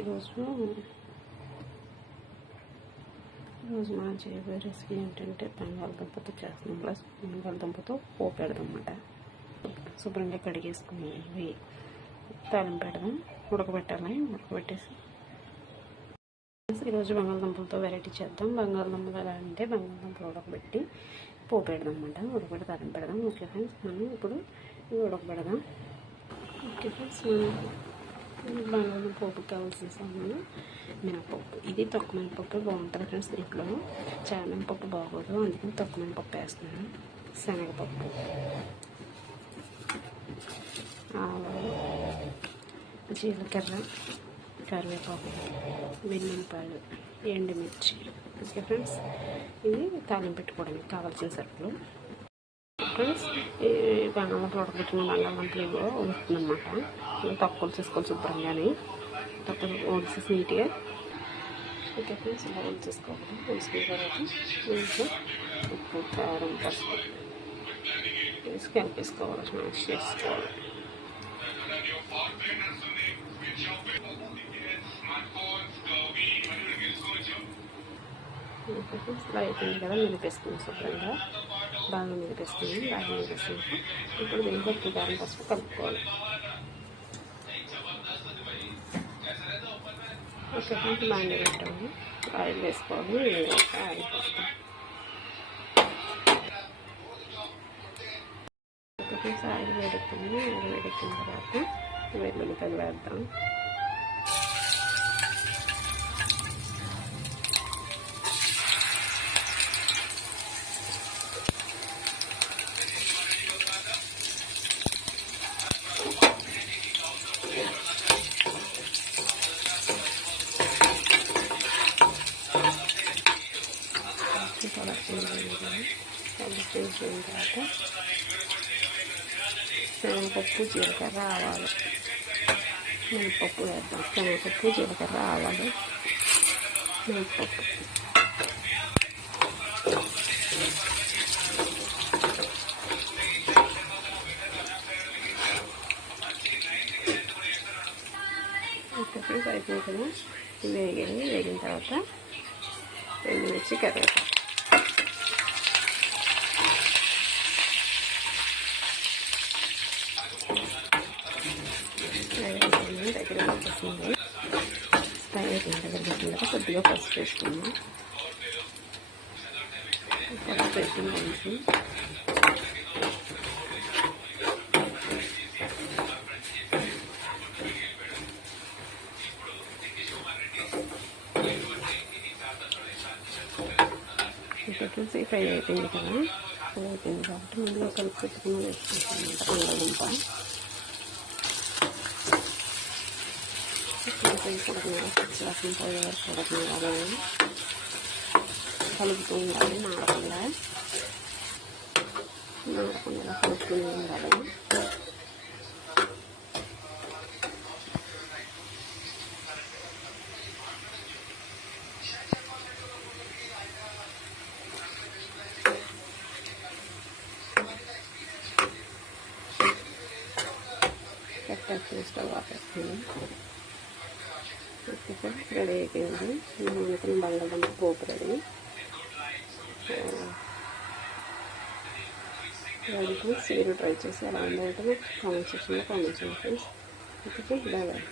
ఈరోజు మనం చేయబోయే రెసిపీ ఏంటంటే బంగాళదుంపతో చేస్తున్నాం. ప్లస్ బంగాళదుంపతో పోపు పెడదాం అన్నమాట. శుభ్రంగా కడిగేసుకుని ఇవి తాలింపు పెడదాం. ఉడకబెట్టేసి ఈరోజు బంగాళదుంపలతో వెరైటీ చేద్దాం. బంగాళదుంపలు ఎలా అంటే బంగాళదుంపలు ఉడకబెట్టి పోపు పెడదాం అన్నమాట. ఉడకబెట్టి తాలింపు పెడదాం. ఓకే ఫ్రెండ్స్, మనం ఇప్పుడు ఇవి ఉడకబెడదాం. ఓకే ఫ్రెండ్స్, మనం బంగాళదుంప పోపుకి కావాల్సిన సామాను మినపప్పు. ఇది తొక్క మినపప్పు బాగుంటుంది ఫ్రెండ్స్. దీంట్లో చాలా మినపప్పు బాగోదు, అందుకని తొక్క మినపప్పు వేస్తున్నాను. శనగపప్పు, ఆవాలు, జీలకర్ర, కరివేపాకు, వెల్లుల్లిపాయలు, ఎండుమిర్చి. ఓకే ఫ్రెండ్స్, ఇది తాలింపు పెట్టుకోవడానికి కావాల్సిన సరుకులు. ఫ్రెండ్స్, ఈ బంగాళదుంపలు ఉడకబెట్టిన బంగాళదుంపలు ఉడుకుతుందన్నమాట. తక్కువ చేసుకోవాలి శుభ్రంగానే, తక్కువ ఉడిసేసి నీట్గా. ఓకే ఫ్రెండ్స్, ఇలా ఉడిచేసుకోవాలి. ఉడిసిన తర్వాత దీంట్లో ఉప్పు, కారం, పసుపు వేసి కలిపేసుకోవాలి. స్మాష్ చేసుకోవాలి. ఇలా అయిపోయింది కదా, మినిపేసుకుని శుభ్రంగా బాగా మినిపేసుకుని ఇప్పుడు దీంట్లో ఉప్పు, కారం, పసుపు కలుపుకోవాలి. ఓకే ఫ్రెండ్స్, బాగానే పెట్టాము. ఆయిల్ వేసుకోవాలి. ఆయిల్ పోస్తాం. ఓకే ఫ్రెండ్స్, ఆయిల్ వేడెక్కిన తర్వాత వెల్లుల్లిపాయలు వేద్దాం. చేసిన తర్వాత శనగపప్పు, జీలకర్ర, ఆవాలు, మినపప్పు వేద్దాం. శనగపప్పు, జీలకర్ర, ఆవాలు, మినపప్పు. ఓకే ఫ్రెండ్స్, అయిపోయింది కదా. వేగిన తర్వాత ఎండుమిర్చి, కరివేపాకు. దగ్గర వచ్చేసింది. ఫ్రై అయిపోయిన దగ్గర పెట్టిన కొద్దిగా పసుపు వేసుకున్నాం. పసుపు వేసిన కొంచెం చూసి ఫ్రై అయిపోయింది కదా. ఫ్రై అయిపోయింది కాబట్టి ముందుగా కలిపి పెట్టుకుని వేసుకుంటాం బంగాళదుంప. కలుపుతూ ఉండాలి. మాడకుండా కలుపుతూ ఉండాలి. కట్టేసి స్టవ్ ఆపేస్తుంది. ఓకే సార్, రెడీ అయిపోయింది. మనం అనుకున్న బంగాళదుంప పోపు రెడీ. ఫ్రెండ్స్, మీరు ట్రై చేసి ఎలా ఉందో కామెంట్ సెక్షన్లో కామెంట్ చేయండి ఫ్రెండ్స్. Okay, bye.